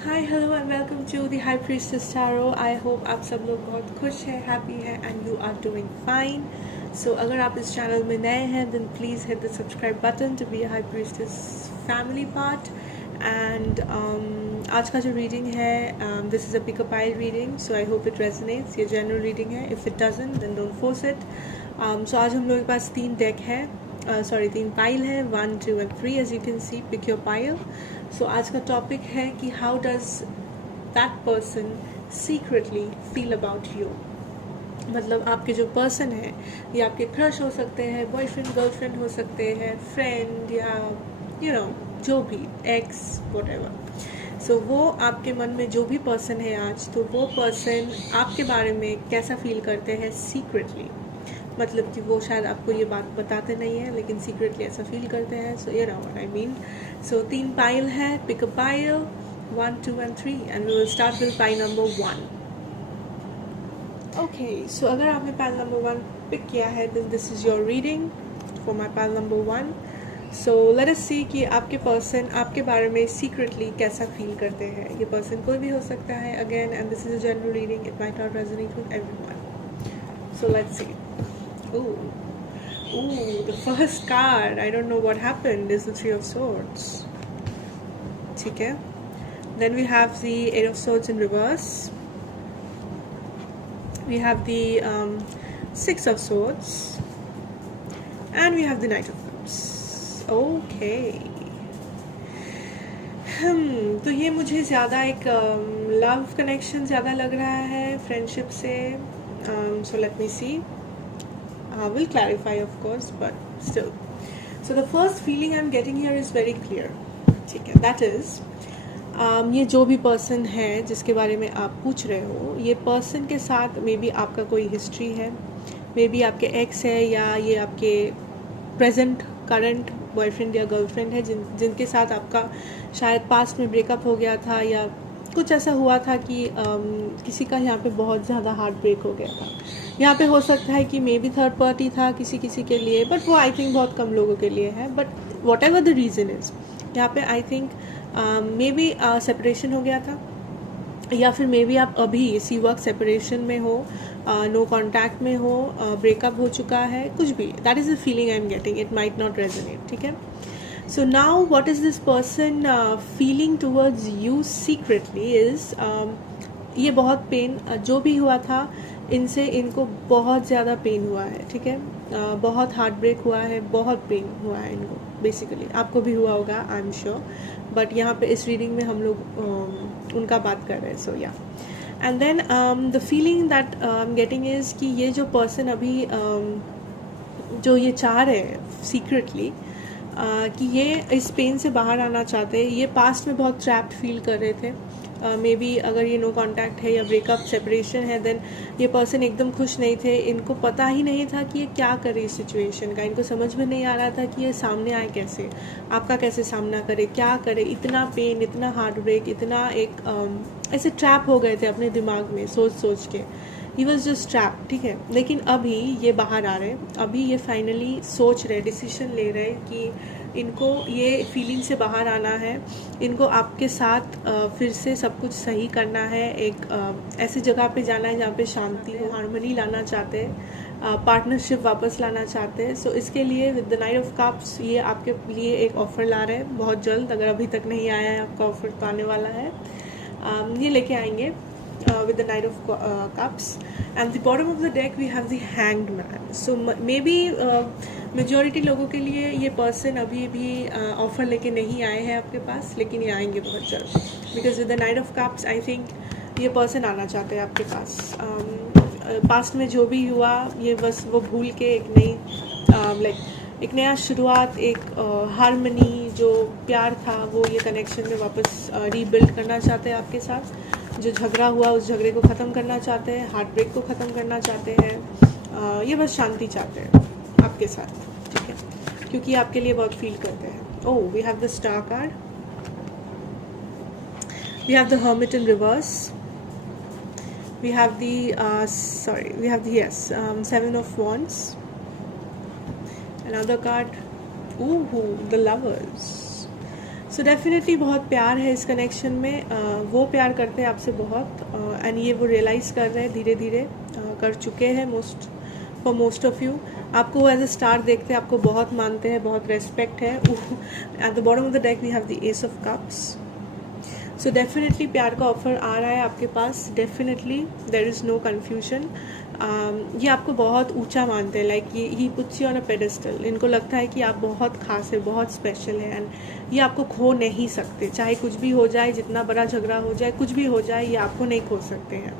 Hi hello and welcome to the high priestess tarot. I hope आप सब लोग बहुत खुश हैं, हैप्पी हैं and you are doing fine. So अगर आप इस चैनल में नए हैं then please hit the subscribe button to be a high priestess family part. And आज का जो रीडिंग है this is a pick a pile reading, so I hope it resonates. ये जनरल रीडिंग है, if it doesn't then don't force it. So आज हम लोगों के पास 3 डेक है, तीन पाइल है, 1 2 and 3 as you can see. Pick your pile. So आज का टॉपिक है कि how does that person secretly feel about you. मतलब आपके जो पर्सन है, ये आपके क्रश हो सकते हैं, बॉयफ्रेंड गर्लफ्रेंड हो सकते हैं, फ्रेंड या जो भी एक्स व्हाटएवर। सो वो आपके मन में जो भी पर्सन है आज, तो वो पर्सन आपके बारे में कैसा फील करते हैं सीक्रेटली। मतलब कि वो शायद आपको ये बात बताते नहीं है लेकिन सीक्रेटली ऐसा फील करते हैं। सो ये what I mean. So 3 pile है, pick a pile 1 2 and 3 and we will start with pile number 1। Okay, so अगर आपने पाइल नंबर 1 पिक किया है then this is your reading for my pile number 1। So let us see कि आपके person आपके बारे में सीक्रेटली कैसा फील करते हैं। ये पर्सन कोई भी हो सकता है again, and this is a general reading, it might not resonate with everyone. So let's see. Ooh, the first card, I don't know what happened, is the Three of Swords. ठीक है. Then we have the Eight of Swords in reverse. We have the Six of Swords. And we have the Knight of Cups. Okay. तो ये मुझे ज़्यादा एक love connection ज़्यादा लग रहा है फ्रेंडशिप से. So let me see. Will clarify of course, but still. So the first feeling I'm getting here is very clear. ठीक है, that is ये जो भी पर्सन है जिसके बारे में आप पूछ रहे हो, ये पर्सन के साथ मे बी आपका कोई हिस्ट्री है, मे बी आपके एक्स है या ये आपके प्रेजेंट करंट बॉयफ्रेंड या गर्लफ्रेंड है जिनके साथ आपका शायद पास्ट में ब्रेकअप हो गया था या कुछ ऐसा हुआ था कि किसी का यहाँ पे बहुत ज़्यादा हार्ट ब्रेक हो गया था। यहाँ पे हो सकता है कि मे बी थर्ड पार्टी था किसी के लिए, बट वो आई थिंक बहुत कम लोगों के लिए है। But what ever the reason is, यहाँ पे आई थिंक मे बी सेपरेशन हो गया था या फिर मे बी आप अभी इसी वक्त सेपरेशन में हो, नो कॉन्टैक्ट में हो, ब्रेकअप हो चुका है, कुछ भी। That is the feeling I am getting, it might not resonate, ठीक है। So now what is this person feeling towards you secretly is ये बहुत पेन जो भी हुआ था इनसे, इनको बहुत ज़्यादा पेन हुआ है, ठीक है। बहुत हार्ट ब्रेक हुआ है, बहुत पेन हुआ है इनको बेसिकली। आपको भी हुआ होगा आई एम श्योर, बट यहाँ पे इस रीडिंग में हम लोग उनका बात कर रहे हैं। So yeah and then the feeling that I am getting is कि ये जो पर्सन अभी जो ये चाह रहे हैं सीक्रेटली कि ये इस पेन से बाहर आना चाहते हैं। ये पास्ट में बहुत ट्रैप्ड फील कर रहे थे। मे बी अगर ये नो कांटेक्ट है या ब्रेकअप सेपरेशन है देन ये पर्सन एकदम खुश नहीं थे। इनको पता ही नहीं था कि ये क्या करे इस सिचुएशन का। इनको समझ में नहीं आ रहा था कि ये सामने आए कैसे, आपका कैसे सामना करे, क्या करे। इतना पेन, इतना हार्ट ब्रेक, इतना एक ऐसे ट्रैप हो गए थे अपने दिमाग में सोच सोच के। ही वॉज जस्ट ट्रैप, ठीक है। लेकिन अभी ये बाहर आ रहे हैं, अभी ये फाइनली सोच रहे, डिसीजन ले रहे कि इनको ये फीलिंग से बाहर आना है, इनको आपके साथ फिर से सब कुछ सही करना है। एक ऐसी जगह पे जाना है जहाँ पे शांति हो, हार्मनी लाना चाहते हैं, पार्टनरशिप वापस लाना चाहते हैं। सो इसके लिए with the knight of cups ये आपके लिए एक ऑफ़र ला रहे हैं बहुत जल्द। अगर अभी तक नहीं आया है आपका ऑफ़र तो आने वाला है, ये लेके आएंगे with the Knight of Cups. And the bottom of the deck we have the Hanged Man. So maybe majority लोगों के लिए ये पर्सन अभी भी ऑफ़र लेके नहीं आए हैं आपके पास, लेकिन ये आएंगे बहुत जल्द। Because with the Knight of Cups I think ये पर्सन आना चाहते हैं आपके पास। पास्ट में जो भी हुआ ये बस वो भूल के एक नई एक नया शुरुआत, एक हारमनी, जो प्यार था वो ये कनेक्शन में वापस रीबिल्ड करना चाहते हैं आपके साथ। जो झगड़ा हुआ उस झगड़े को ख़त्म करना चाहते हैं, हार्ट ब्रेक को ख़त्म करना चाहते हैं। ये बस शांति चाहते हैं आपके साथ, ठीक है, क्योंकि आपके लिए बहुत फील करते हैं। Oh, we have the star card, we have the hermit in reverse, we have the seven of wands, another card, ooh, the lovers, so definitely बहुत प्यार है इस कनेक्शन में, वो प्यार करते हैं आपसे बहुत, एंड ये वो रियलाइज़ कर रहे हैं धीरे धीरे, कर चुके हैं फॉर मोस्ट ऑफ यू। आपको एज अ स्टार देखते हैं, आपको बहुत मानते हैं, बहुत रेस्पेक्ट है। At the bottom of the deck we have the ace of cups. So definitely प्यार का ऑफर आ रहा है आपके पास, definitely there is no confusion. ये आपको बहुत ऊंचा मानते हैं, लाइक ये ही puts you on a pedestal. इनको लगता है कि आप बहुत खास है, बहुत स्पेशल है, एंड ये आपको खो नहीं सकते। चाहे कुछ भी हो जाए, जितना बड़ा झगड़ा हो जाए, कुछ भी हो जाए, ये आपको नहीं खो सकते हैं।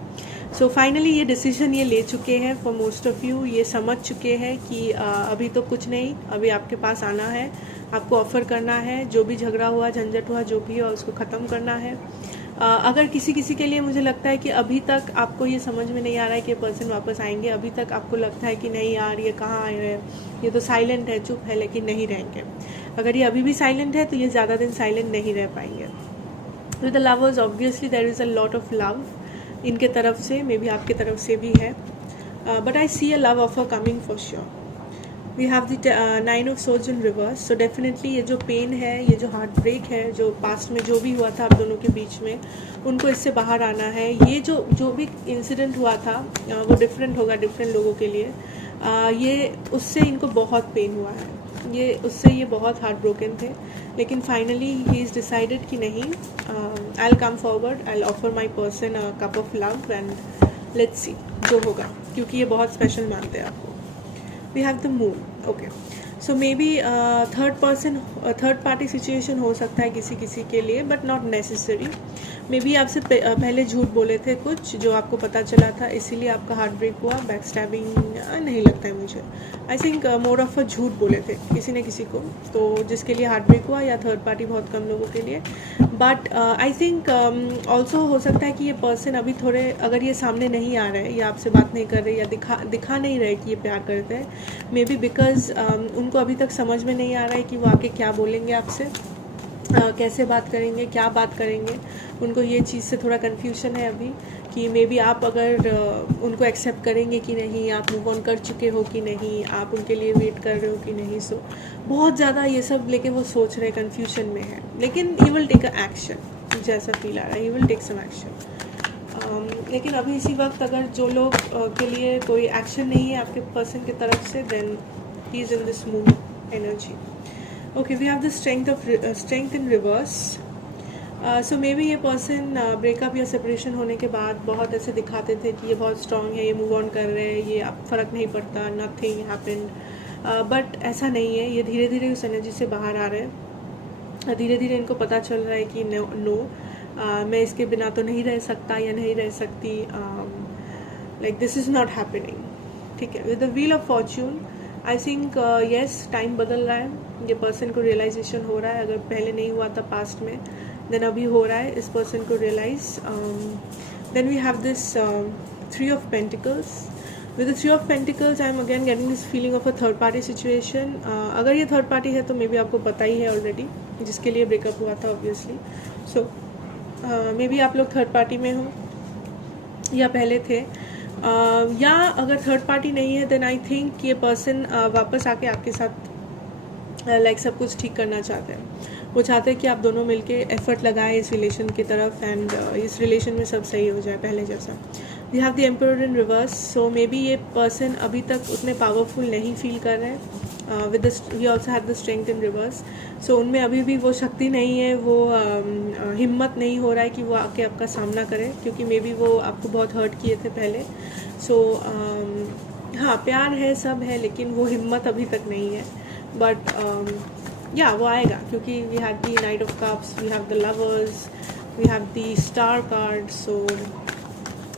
सो फाइनली ये डिसीजन ये ले चुके हैं फॉर मोस्ट ऑफ यू। ये समझ चुके हैं कि अभी तो कुछ नहीं, अभी आपके पास आना है, आपको ऑफ़र करना है, जो भी झगड़ा हुआ, झंझट हुआ, जो भी हुआ, उसको ख़त्म करना है। अगर किसी के लिए मुझे लगता है कि अभी तक आपको ये समझ में नहीं आ रहा है कि पर्सन वापस आएंगे, अभी तक आपको लगता है कि नहीं यार ये कहाँ आए हैं, ये तो साइलेंट है, चुप है, लेकिन नहीं रहेंगे। अगर ये अभी भी साइलेंट है तो ये ज़्यादा दिन साइलेंट नहीं रह पाएंगे। With the lovers obviously there is a lot of love इनके तरफ से, मे बी आपके तरफ से भी है, but I see a love offer coming for sure. We have the 9 of swords in reverse. So definitely ये जो पेन है, ये जो हार्ट ब्रेक है, जो पास्ट में जो भी हुआ था आप दोनों के बीच में, उनको इससे बाहर आना है। ये जो भी इंसिडेंट हुआ था वो डिफरेंट होगा डिफरेंट लोगों के लिए। ये उससे इनको बहुत पेन हुआ है, ये उससे ये बहुत हार्ट ब्रोकन थे, लेकिन फाइनली ही इज़ डिसाइडेड कि नहीं, I will come forward, I will offer my person a cup of love and let's see जो होगा, क्योंकि ये बहुत स्पेशल मानते हैं आपको। We have the moon. Okay, so maybe third party situation हो सकता है किसी के लिए, but not necessary. Maybe आपसे पहले झूठ बोले थे कुछ जो आपको पता चला था, इसीलिए आपका हार्ट ब्रेक हुआ। बैक स्टैबिंग नहीं लगता है मुझे, I think more of a झूठ बोले थे किसी ने किसी को, तो जिसके लिए हार्ट ब्रेक हुआ, या थर्ड पार्टी बहुत कम लोगों के लिए। बट आई थिंक ऑल्सो हो सकता है कि ये पर्सन अभी थोड़े, अगर ये सामने नहीं आ रहे या आपसे बात नहीं कर रहे या दिखा नहीं रहे कि ये प्यार करते हैं, मे बी बिकॉज उनको अभी तक समझ में नहीं आ रहा है कि वो आके क्या बोलेंगे आपसे, कैसे बात करेंगे, क्या बात करेंगे। उनको ये चीज़ से थोड़ा कन्फ्यूजन है अभी कि मे बी आप अगर उनको एक्सेप्ट करेंगे कि नहीं, आप मूव ऑन कर चुके हो कि नहीं, आप उनके लिए वेट कर रहे हो कि नहीं। सो बहुत ज़्यादा ये सब लेके वो सोच रहे, कन्फ्यूजन में है, लेकिन he will take a action, मुझे ऐसा फील आ रहा है, he will take some action. लेकिन अभी इसी वक्त अगर जो लोग के लिए कोई एक्शन नहीं है आपके पर्सन की तरफ से, then he is in this mood energy. Okay, we have the strength in reverse. So maybe ये पर्सन ब्रेकअप या सेपरेशन होने के बाद बहुत ऐसे दिखाते थे कि ये बहुत स्ट्रांग है, ये मूव ऑन कर रहे हैं, ये अब फ़र्क नहीं पड़ता, नथिंग हैपेंड, बट ऐसा नहीं है। ये धीरे धीरे उस एनर्जी से बाहर आ रहे हैं, धीरे धीरे इनको पता चल रहा है कि नो मैं इसके बिना तो नहीं रह सकता या नहीं रह सकती, like this is not happening. ठीक है, with the wheel of Fortune I think yes, time बदल रहा है, ये पर्सन को रियलाइजेशन हो रहा है। अगर पहले नहीं हुआ था पास्ट में, देन अभी हो रहा है इस पर्सन को realize. Then we have this 3 of pentacles. With the 3 of pentacles I am again getting this feeling of a third party situation. अगर ये थर्ड पार्टी है तो मे बी आपको पता ही है ऑलरेडी, जिसके लिए ब्रेकअप हुआ था ऑब्वियसली। सो मे बी आप लोग थर्ड पार्टी में हो या पहले थे, या अगर थर्ड पार्टी नहीं है, देन आई थिंक ये पर्सन वापस आके आपके साथ लाइक सब कुछ ठीक करना चाहते हैं। वो चाहते हैं कि आप दोनों मिलके एफर्ट लगाएं इस रिलेशन की तरफ, एंड इस रिलेशन में सब सही हो जाए पहले जैसा। We have the emperor in reverse. So maybe ये पर्सन अभी तक उतने पावरफुल नहीं फील कर रहे हैं। With we also have the strength in reverse. सो उनमें अभी भी वो शक्ति नहीं है, वो हिम्मत नहीं हो रहा है कि वो आके आपका सामना करें, क्योंकि मे बी वो आपको बहुत हर्ट किए थे पहले। सो हाँ, प्यार है, सब है, लेकिन वो हिम्मत अभी तक नहीं है। बट या वो आएगा, क्योंकि we have the knight of cups, we have the lovers, we have the star card. So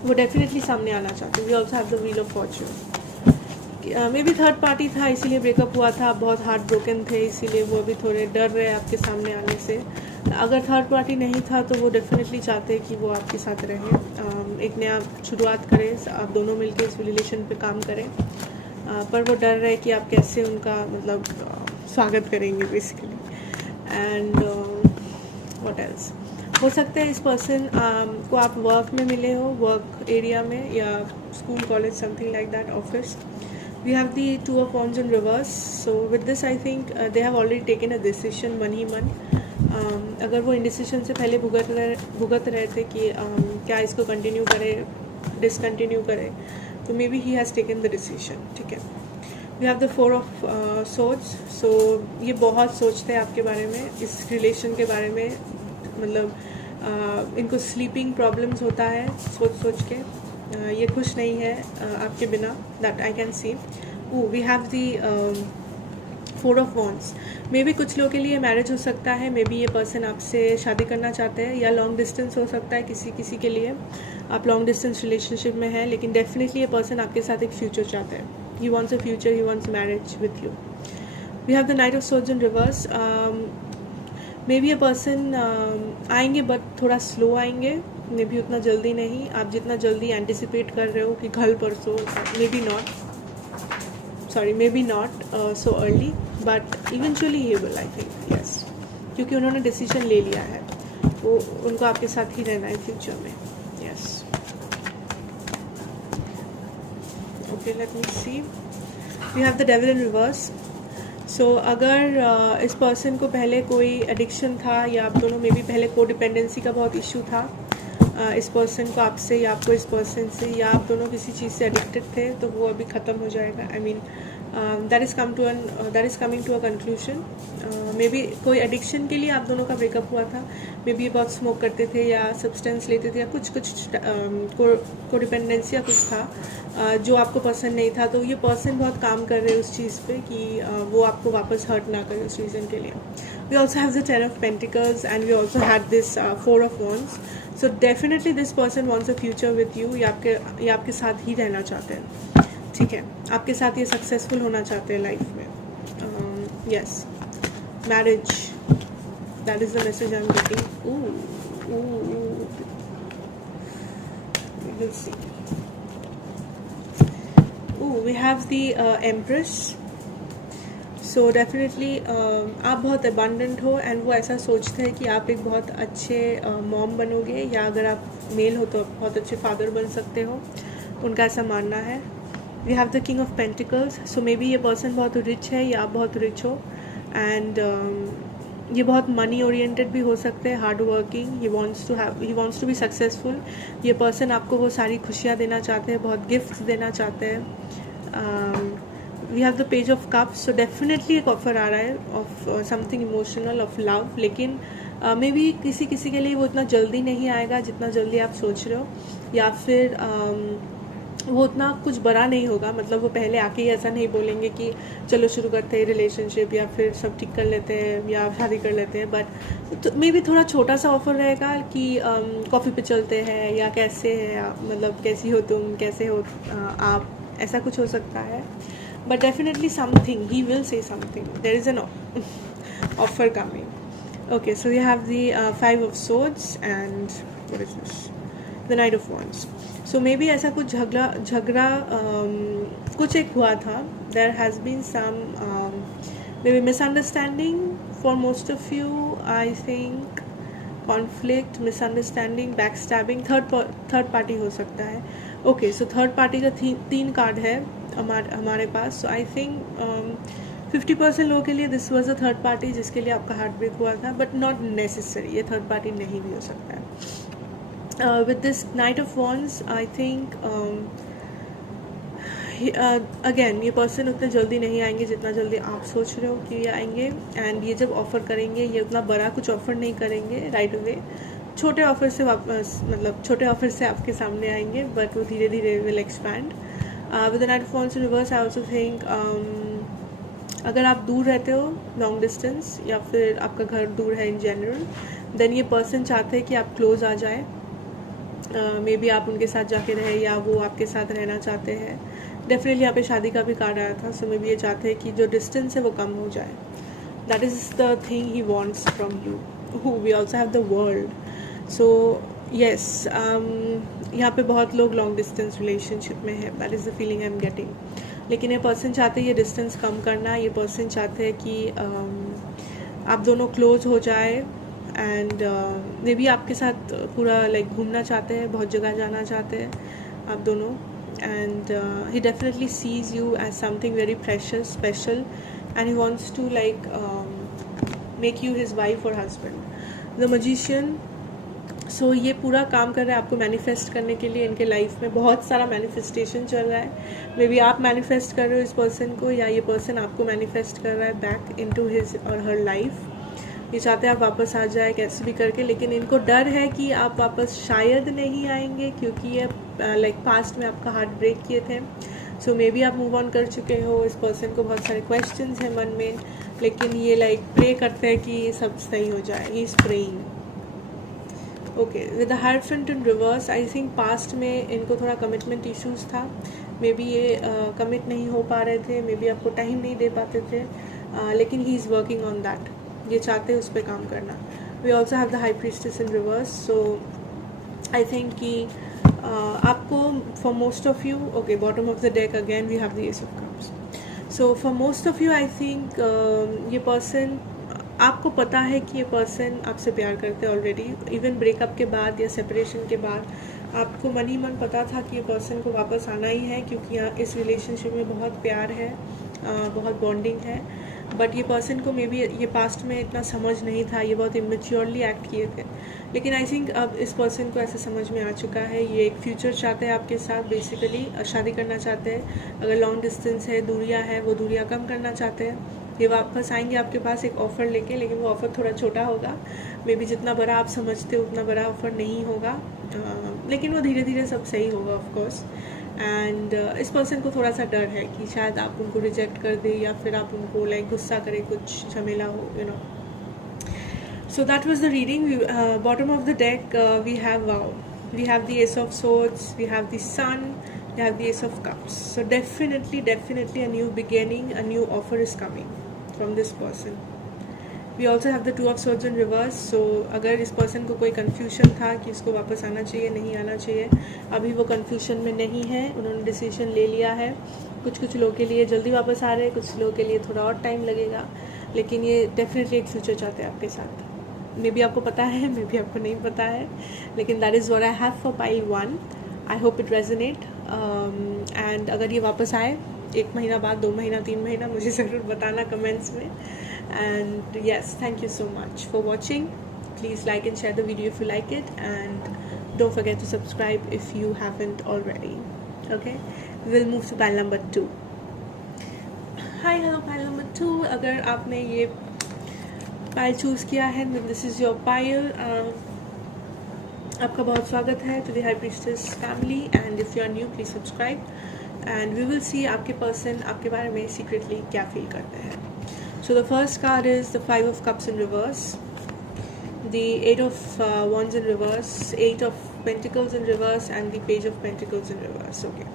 वो डेफिनेटली सामने आना चाहते हैं। We also have the wheel of fortune. Maybe third party था, इसीलिए ब्रेकअप हुआ था, बहुत हार्ट ब्रोकन थे, इसीलिए वो अभी थोड़े डर रहे हैं आपके सामने आने से। अगर थर्ड पार्टी नहीं था तो वो डेफिनेटली चाहते हैं कि वो आपके साथ रहे, एक नया शुरुआत करें, आप दोनों मिलकर इस रिलेशन पे काम करें, पर वो डर रहे कि आप कैसे उनका मतलब स्वागत करेंगे बेसिकली। एंड व्हाट एल्स, हो सकता है इस पर्सन को आप वर्क में मिले हो, वर्क एरिया में, या school, college, something like that, office. We have the 2 of wands in reverse. So with this I think they have already taken a decision, मन ही मन, अगर वो इंडिसीजन से पहले भुगत रहे थे कि क्या इसको कंटिन्यू करें डिसकंटिन्यू करें, तो maybe he has taken the decision. ठीक है. We have the 4 of swords. So ये बहुत सोचते हैं आपके बारे में, इस रिलेशन के बारे में. मतलब इनको स्लीपिंग प्रॉब्लम्स होता है सोच के. ये खुश नहीं है आपके बिना. That I can see. We have the 4 of wands. Maybe कुछ लोगों के लिए मैरिज हो सकता है. मे बी ये पर्सन आपसे शादी करना चाहते हैं, या लॉन्ग डिस्टेंस हो सकता है किसी के लिए. आप लॉन्ग डिस्टेंस रिलेशनशिप में हैं, लेकिन डेफिनेटली ये पर्सन आपके साथ एक फ्यूचर चाहते हैं. He wants a future, he wants marriage with you. We have the knight of swords in reverse. Maybe ये पर्सन आएंगे बट थोड़ा स्लो आएंगे. मे बी उतना जल्दी नहीं. आप जितना जल्दी एंटिसिपेट कर रहे हो कि कल परसों, may be not. Sorry, maybe not so early, but eventually he will, I think, yes. क्योंकि उन्होंने डिसीजन ले लिया है, वो उनको आपके साथ ही रहना है फ्यूचर में. yes. Okay, let me see. We have the devil in reverse. So अगर इस पर्सन को पहले कोई एडिक्शन था, या आप दोनों में भी पहले कोडिपेंडेंसी का बहुत इशू था इस पर्सन को आपसे, या आपको इस पर्सन से, या आप दोनों किसी चीज़ से एडिक्टेड थे, तो वो अभी ख़त्म हो जाएगा. I mean that is coming to a conclusion. Maybe कोई एडिक्शन के लिए आप दोनों का ब्रेकअप हुआ था. मे बी ये बहुत स्मोक करते थे, या सब्सटेंस लेते थे, या कुछ कोडिपेंडेंसी या कुछ था जो आपको पसंद नहीं था. तो ये पर्सन बहुत काम कर रहे हैं उस चीज़ पे कि वो आपको वापस हर्ट ना करे उस रीज़न के लिए. We also have the 10 of pentacles, and we also had this 4 of wands. So definitely this person wants a future with you. ये आपके साथ ही रहना चाहते हैं. ठीक है. आपके साथ ये सक्सेसफुल होना चाहते हैं लाइफ में. Yes. Marriage, that is the message I am getting. Will see. We have the empress. So definitely आप बहुत अबंडेंट हो, एंड वो ऐसा सोचते हैं कि आप एक बहुत अच्छे मॉम बनोगे, या अगर आप मेल हो तो बहुत अच्छे फादर बन सकते हो. उनका ऐसा मानना है. We have the king of pentacles. So maybe ये पर्सन बहुत रिच है, या आप बहुत रिच हो, एंड ये बहुत मनी ओरिएंटेड भी हो सकते हैं, hard working. He wants to be successful. ये पर्सन आपको वो सारी खुशियाँ देना चाहते हैं, बहुत गिफ्ट देना चाहते हैं. We have the page of cups. So definitely एक ऑफर आ रहा है of something emotional, of love. लेकिन मे बी किसी के लिए वो इतना जल्दी नहीं आएगा जितना जल्दी आप सोच रहे हो, या फिर वो उतना कुछ बड़ा नहीं होगा. मतलब वो पहले आके ही ऐसा नहीं बोलेंगे कि चलो शुरू करते हैं रिलेशनशिप, या फिर सब ठीक कर लेते हैं, या शादी कर लेते हैं. बट तो मे बी थोड़ा छोटा सा ऑफर रहेगा कि कॉफ़ी पे चलते हैं, या कैसे है, मतलब कैसी हो तुम, कैसे हो आप, ऐसा कुछ हो सकता है. But definitely something, he will say something. There is an offer coming. Okay, so you have the 5 of swords, and what is this? The Knight of Wands. So maybe ऐसा कुछ झगड़ा कुछ एक हुआ था. There has been some maybe misunderstanding for most of you, I think. Conflict, misunderstanding, backstabbing, third party हो सकता है. Okay, so third party का 3 कार्ड है हमारे पास. सो आई थिंक 50% लोगों के लिए this was a third party जिसके लिए आपका हार्ट ब्रेक हुआ था, बट नॉट नेसेसरी. ये थर्ड पार्टी नहीं भी हो सकता है. With this night of wands I think again ये पर्सन उतने जल्दी नहीं आएंगे जितना जल्दी आप सोच रहे हो कि ये आएंगे. एंड ये जब ऑफ़र करेंगे, ये उतना बड़ा कुछ ऑफ़र नहीं करेंगे राइट अवे. छोटे ऑफ़र से वापस, मतलब छोटे ऑफ़र से आपके सामने आएंगे, बट वो धीरे धीरे will expand. With the knight of wands in reverse I also think अगर आप दूर रहते हो लॉन्ग डिस्टेंस, या फिर आपका घर दूर है इन जनरल, देन ये पर्सन चाहते हैं कि आप क्लोज आ जाए. मे बी आप उनके साथ जाके रहे, या वो आपके साथ रहना चाहते हैं. डेफिनेटली यहाँ पे शादी का भी कार्ड आया था. सो मे बी ये चाहते हैं कि जो डिस्टेंस है वो कम हो जाए. That is the thing he wants from you. We also have the world. So yes, यहाँ पे बहुत लोग लॉन्ग डिस्टेंस रिलेशनशिप में है. That is the feeling I am getting. लेकिन ये पर्सन चाहते हैं ये डिस्टेंस कम करना. ये पर्सन चाहते हैं कि आप दोनों क्लोज हो जाए, एंड मे बी आपके साथ पूरा लाइक घूमना चाहते हैं, बहुत जगह जाना चाहते हैं आप दोनों. And he definitely sees you as something very precious, special, and he wants to like make you his wife और हस्बैंड। द मजिशियन, सो ये पूरा काम कर रहा है आपको मैनिफेस्ट करने के लिए। इनके लाइफ में बहुत सारा मैनिफेस्टेशन चल रहा है। मे बी आप मैनिफेस्ट कर रहे हो इस पर्सन को, या ये पर्सन आपको मैनिफेस्ट कर रहा है बैक इनटू हिज और हर लाइफ। ये चाहते हैं आप वापस आ जाए कैसे भी करके, लेकिन इनको डर है कि आप वापस शायद नहीं आएंगे, क्योंकि ये लाइक पास्ट में आपका हार्ट ब्रेक किए थे। सो मे बी आप मूव ऑन कर चुके हो। इस पर्सन को बहुत सारे क्वेश्चंस हैं मन में, लेकिन ये लाइक प्रे करते हैं कि ये सब सही हो जाए। He is praying. Okay, with the hierophant in reverse, I think past में इनको थोड़ा कमिटमेंट इश्यूज था। मे बी ये कमिट नहीं हो पा रहे थे, मे बी आपको टाइम नहीं दे पाते थे, लेकिन he is working on that. ये चाहते हैं उस पर काम करना। We also have the high priestess in reverse. So I think कि आपको for most of you, okay, bottom of the deck again we have the ace of cups. So for most of you I think ये person, आपको पता है कि ये person आपसे प्यार करते हैं ऑलरेडी। इवन ब्रेकअप के बाद या सेपरेशन के बाद आपको मन ही मन पता था कि ये पर्सन को वापस आना ही है, क्योंकि यहाँ इस रिलेशनशिप में बहुत प्यार है, बहुत बॉन्डिंग है। बट ये पर्सन को मे बी ये पास्ट में इतना समझ नहीं था, ये बहुत इमेच्योरली एक्ट किए थे। लेकिन आई थिंक अब इस पर्सन को ऐसे समझ में आ चुका है। ये एक फ्यूचर चाहते हैं आपके साथ, बेसिकली शादी करना चाहते हैं। अगर लॉन्ग डिस्टेंस है, दूरियां है, वो दूरियां कम करना चाहते हैं। ये वापस आएंगे आपके पास एक ऑफ़र लेके, लेकिन वो ऑफ़र थोड़ा छोटा होगा। मे बी जितना बड़ा आप समझते हो उतना बड़ा ऑफ़र नहीं होगा, लेकिन वो धीरे धीरे सब सही होगा ऑफ कोर्स। एंड इस पर्सन को थोड़ा सा डर है कि शायद आप उनको रिजेक्ट कर दे, या फिर आप उनको लाइक गुस्सा करें, कुछ झमेला हो, you know. So that was the reading. Bottom of the deck we have wow, we have the ace of swords, we have the sun, we have the ace of cups. So definitely a new beginning, a new offer is coming from this person. We also have the two of swords in reverse. So अगर इस person को कोई confusion था कि इसको वापस आना चाहिए नहीं आना चाहिए, अभी वो confusion में नहीं है। उन्होंने decision ले लिया है। कुछ लोगों के लिए जल्दी वापस आ रहे हैं, कुछ लोगों के लिए थोड़ा और टाइम लगेगा, लेकिन ये definitely एक फ्यूचर चाहते हैं आपके साथ। मे बी आपको पता है, मे बी आपको नहीं पता है, लेकिन that is what I have for pile 1। I hope it resonate. And अगर ये वापस आए 1 महीना बाद, 2 महीना, 3 महीना, मुझे ज़रूर बताना कमेंट्स में। And yes, thank you so much for watching. Please like and share the video if you like it, and don't forget to subscribe if you haven't already. Okay, will move to pile number 2। Hi, hello pile number 2। अगर आपने ये pile choose किया है, this is your pile. आपका बहुत स्वागत है to the high priestess family, and if you are new please subscribe, and we will see आपके पर्सन आपके बारे में सीक्रेटली क्या फील करते हैं। So the first card is the 5 of cups in reverse, the 8 of wands in reverse, 8 of pentacles in reverse, and the page of pentacles in reverse. Okay,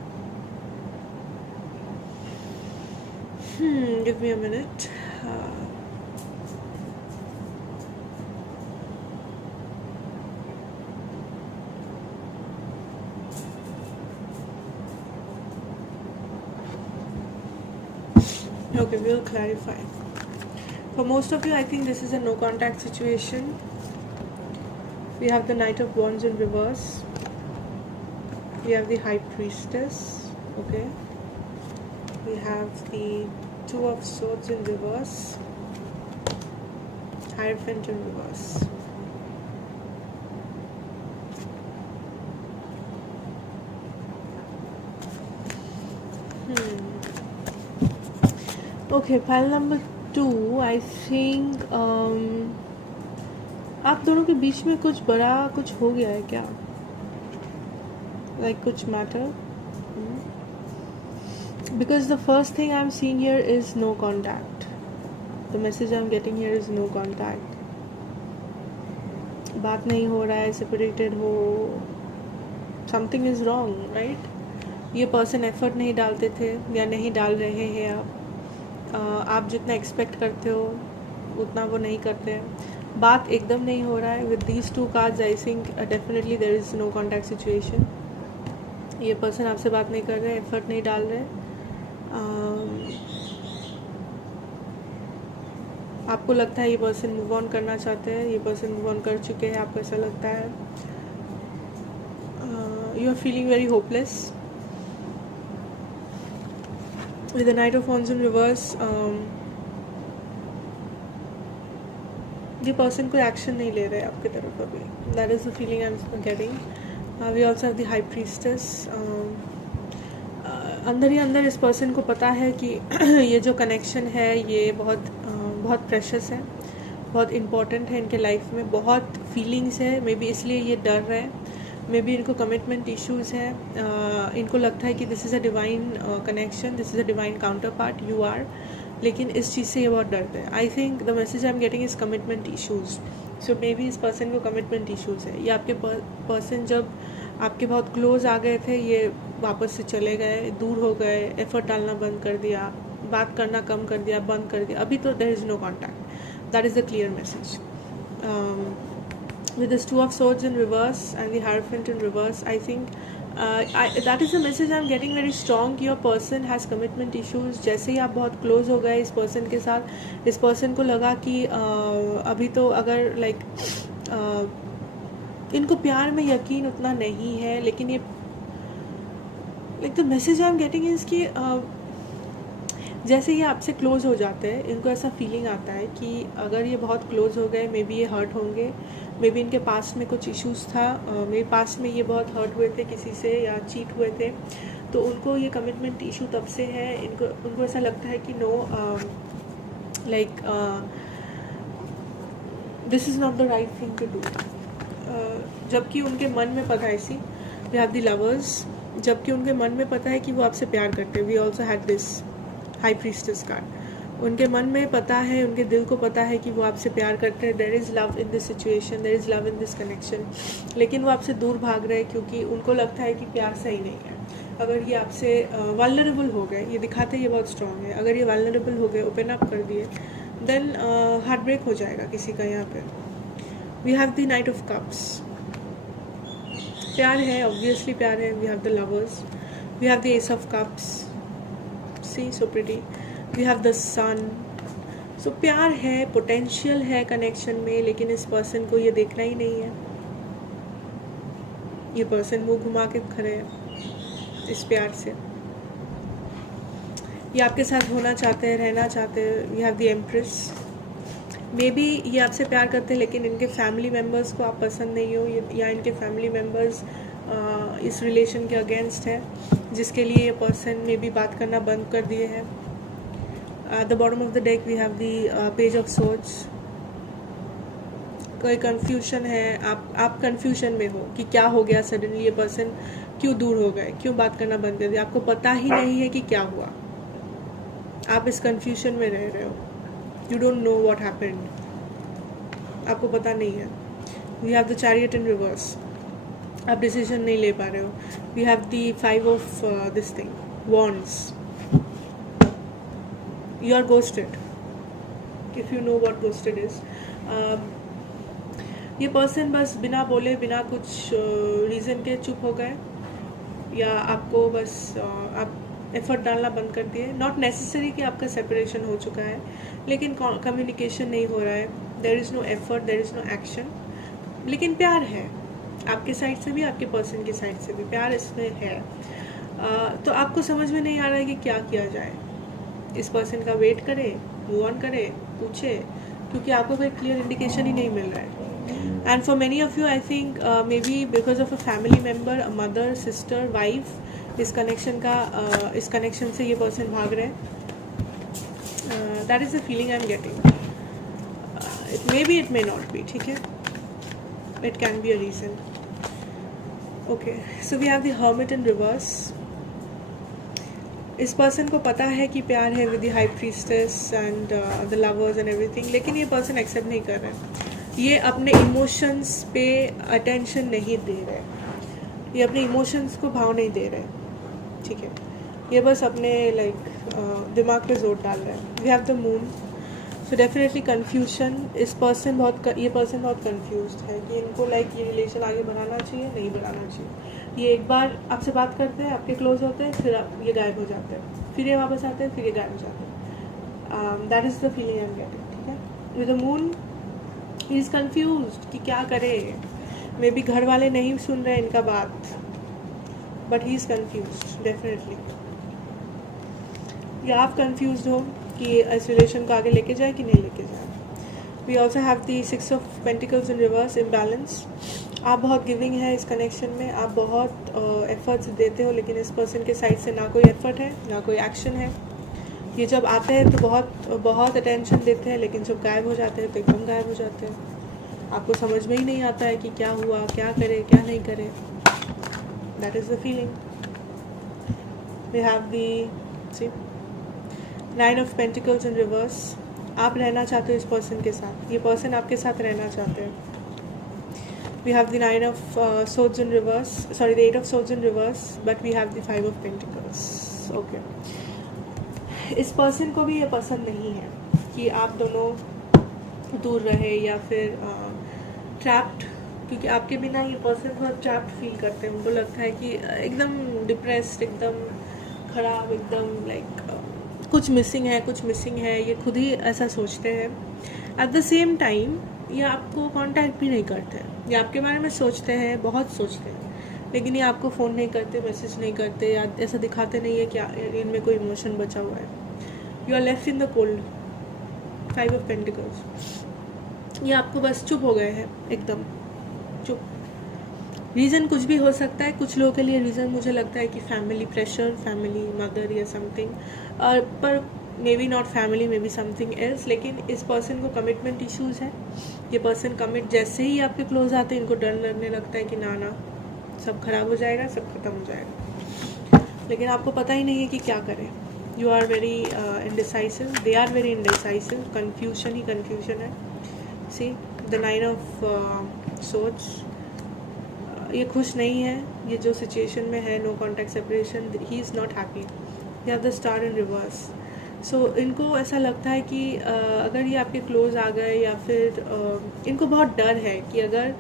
give me a minute. Okay, we'll clarify. For most of you, I think this is a no contact situation. We have the Knight of Wands in reverse. We have the High Priestess. Okay. We have the Two of Swords in reverse. Hierophant in reverse. Okay, file number 2, I think आप दोनों के बीच में कुछ बड़ा कुछ हो गया है क्या? लाइक कुछ matter? Because the first thing I am seeing here is no contact. The message I am getting here is no contact. बात नहीं हो रहा है, सेपरेटेड हो, समथिंग इज रॉन्ग, राइट? ये पर्सन एफर्ट नहीं डालते थे या नहीं डाल रहे हैं। आप जितना एक्सपेक्ट करते हो उतना वो नहीं करते हैं। बात एकदम नहीं हो रहा है। With these 2 cards I think definitely there is no contact situation. ये पर्सन आपसे बात नहीं कर रहे, एफर्ट नहीं डाल रहे। आपको लगता है ये पर्सन मूव ऑन करना चाहते हैं, ये पर्सन मूव ऑन कर चुके हैं, आपको ऐसा लगता है। You are feeling very hopeless. With the Knight of Wands in reverse, ये पर्सन कोई एक्शन नहीं ले रहे आपकी तरफ अभी. That is the feeling I am getting. We also have the high priestess. अंदर ही अंदर इस पर्सन को पता है कि ये जो कनेक्शन है ये बहुत प्रेशस है, बहुत इम्पॉर्टेंट है इनके लाइफ में, बहुत फीलिंग्स है. मे बी इसलिए ये डर रहे हैं. मे बी इनको कमिटमेंट इश्यूज़ हैं. इनको लगता है कि this is a divine connection, this is a divine counterpart, you are. लेकिन इस चीज़ से ये बहुत डरते हैं. I think the message I am getting is commitment issues. So maybe इस पर्सन को कमिटमेंट इश्यूज़ है. ये आपके पर्सन जब आपके बहुत क्लोज आ गए थे, ये वापस से चले गए, दूर हो गए, एफर्ट डालना बंद कर दिया, बात करना कम कर दिया, बंद कर दिया. अभी तो there is no contact. That is the clear message. With this Two of Swords in reverse and the Hierophant in reverse, I think that is the message I'm getting very strong. Your person has commitment issues. जैसे ही आप बहुत close हो गए इस person के साथ, इस person को लगा कि अभी तो अगर इनको प्यार में यकीन उतना नहीं है. लेकिन ये the message I am getting is कि जैसे ये आपसे क्लोज हो जाते हैं, इनको ऐसा फीलिंग आता है कि अगर ये बहुत क्लोज हो गए, मे बी ये हर्ट होंगे. मे बी इनके पास में कुछ इश्यूज़ था, मेरे पास में ये बहुत हर्ट हुए थे किसी से या चीट हुए थे, तो उनको ये कमिटमेंट इशू तब से है. उनको ऐसा लगता है कि no, this is not the right thing to do. जबकि उनके मन में पता है, इसी वी हैव द लवर्स, जबकि उनके मन में पता है कि वो आपसे प्यार करते हैं. We also had this high priestess card. उनके मन में पता है, उनके दिल को पता है कि वो आपसे प्यार करते हैं. There is love in this situation, there is love in this connection. लेकिन वो आपसे दूर भाग रहे हैं क्योंकि उनको लगता है कि प्यार सही नहीं है. अगर ये आपसे वल्नरेबल हो गए, ये दिखाते ये बहुत स्ट्रांग है, अगर ये वल्नरेबल हो गए, ओपन अप कर दिए, देन हार्ट ब्रेक हो जाएगा किसी का. यहाँ पे we have the knight of cups. प्यार है, ऑब्वियसली प्यार है. We have the lovers, we have the ace of cups. See so pretty. We have the sun. So प्यार है, पोटेंशियल है कनेक्शन में, लेकिन इस पर्सन को ये देखना ही नहीं है. ये पर्सन मुंह घुमा के खड़े हैं इस प्यार से. ये आपके साथ होना चाहते हैं, रहना चाहते हैं. We have the empress. Maybe ये आपसे प्यार करते हैं, लेकिन इनके फैमिली मेम्बर्स को आप पसंद नहीं हो, या इनके फैमिली मेम्बर्स इस रिलेशन के अगेंस्ट है, जिसके लिए ये पर्सन मे बी बात करना बंद कर दिए हैं. The bottom of the deck we have the page of swords. कोई कन्फ्यूजन है, आप कन्फ्यूजन में हो कि क्या हो गया, सडनली ये पर्सन क्यों दूर हो गए, क्यों बात करना बंद कर दिया. आपको पता ही नहीं है कि क्या हुआ. आप इस कन्फ्यूजन में रह रहे हो. You don't know what happened. आपको पता नहीं है. We have the chariot in reverse. आप डिसीजन नहीं ले पा रहे हो. We have the 5 of this thing, wands. You are ghosted. If you know what ghosted is, ये पर्सन बस बिना बोले, बिना कुछ रीज़न के चुप हो गए, या आपको बस आप एफर्ट डालना बंद कर दिए. नॉट नेसेसरी कि आपका सेपरेशन हो चुका है, लेकिन कम्युनिकेशन नहीं हो रहा है. There is no effort, there is no action. लेकिन प्यार है, आपके साइड से भी, आपके पर्सन की साइड से भी प्यार इसमें है. तो आपको समझ में नहीं आ रहा है कि क्या किया जाए. इस पर्सन का वेट करे, मूव ऑन करे, पूछे, क्योंकि आपको कोई क्लियर इंडिकेशन ही नहीं मिल रहा है. And for many of you, I think maybe because of a family member, mother, sister, wife, इस कनेक्शन से ये पर्सन भाग रहे हैं. That is the feeling I am getting. It may be, it may not be. ठीक है, it can be a reason. Okay, so we have the hermit in reverse. इस person को पता है कि प्यार है with the high priestess and the lovers and everything, लेकिन ये पर्सन एक्सेप्ट नहीं कर रहे. ये अपने इमोशंस पे अटेंशन नहीं दे रहे. ये अपने इमोशंस को भाव नहीं दे रहे. ठीक है, ये बस अपने दिमाग पे जोर डाल रहे हैं. We have the moon. So definitely confusion. ये पर्सन बहुत कन्फ्यूज्ड है कि इनको ये रिलेशन आगे बढ़ाना चाहिए, नहीं बढ़ाना चाहिए. ये एक बार आपसे बात करते हैं, आपके क्लोज होते हैं, फिर ये गायब हो जाते हैं, फिर ये वापस आते हैं, फिर ये गायब हो जाते हैं. That is the feeling I am getting. ठीक है, with the moon he is confused कि क्या करे. मे बी घर वाले नहीं सुन रहे इनका बात, but he is confused definitely. या आप कन्फ्यूज्ड हो कि इस रिलेशन को आगे लेके जाए कि नहीं लेके जाए. We also have the 6 of pentacles in reverse, imbalance. आप बहुत गिविंग है इस कनेक्शन में, आप बहुत एफर्ट्स देते हो, लेकिन इस पर्सन के साइड से ना कोई एफर्ट है ना कोई एक्शन है। ये जब आते हैं तो बहुत अटेंशन देते हैं, लेकिन जब गायब हो जाते हैं तो एकदम गायब हो जाते हैं। आपको समझ में ही नहीं आता है कि क्या हुआ, क्या करे क्या नहीं करे। That is the feeling. We have the 9 of pentacles in reverse. आप रहना चाहते हो इस पर्सन के साथ, ये पर्सन आपके साथ रहना चाहते हैं। We have the 9 of swords in reverse, sorry, the 8 of swords in reverse, but we have the 5 of pentacles. Okay. इस पर्सन को भी ये पसंद नहीं है कि आप दोनों दूर रहे या फिर ट्रैप्ड, क्योंकि आपके बिना ये पर्सन बहुत ट्रैप्ड फील करते हैं। उनको लगता है कि एकदम डिप्रेस्ड, एकदम ख़राब, एकदम लाइक कुछ मिसिंग है। ये खुद ही ऐसा सोचते हैं। एट द सेम टाइम ये आपको कांटेक्ट भी नहीं करते, ये आपके बारे में सोचते हैं, बहुत सोचते हैं, लेकिन ये आपको फ़ोन नहीं करते, मैसेज नहीं करते, या ऐसा दिखाते नहीं है कि इनमें कोई इमोशन बचा हुआ है। You are left in the cold. 5 of pentacles. ये आपको बस चुप हो गए हैं, एकदम चुप। रीज़न कुछ भी हो सकता है। कुछ लोगों के लिए रीज़न मुझे लगता है कि फैमिली प्रेशर, फैमिली, मदर या समथिंग, पर may be not family, may be something else. लेकिन इस पर्सन को कमिटमेंट इश्यूज़ है। ये पर्सन कमिट जैसे ही आपके क्लोज आते हैं, इनको डर लगने लगता है कि ना सब खराब हो जाएगा, सब खत्म हो जाएगा, लेकिन आपको पता ही नहीं है कि क्या करें। You are very indecisive, they are very indecisive. Confusion ही कन्फ्यूजन है। See the 9 of swords. ये खुश नहीं है, ये जो सिचुएशन में है, no contact separation, he is not happy. You have the star in reverse. So इनको ऐसा लगता है कि अगर ये आपके क्लोज आ गए, या फिर इनको बहुत डर है कि अगर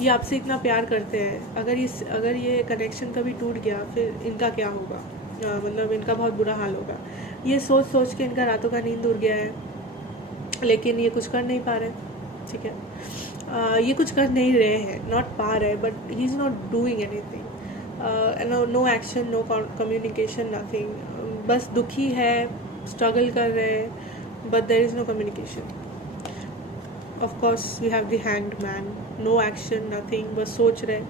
ये आपसे इतना प्यार करते हैं, अगर ये कनेक्शन कभी टूट गया, फिर इनका क्या होगा, मतलब इनका बहुत बुरा हाल होगा। ये सोच के इनका रातों का नींद उड़ गया है, लेकिन ये कुछ कर नहीं पा रहे। ठीक है, ये कुछ कर नहीं रहे हैं, नॉट पा रहे, but he is not doing anything. No action, no communication, nothing. बस दुखी है, स्ट्रगल कर रहे हैं, but there is no communication. Of course we have the hanged man. No action, nothing, बस सोच रहे,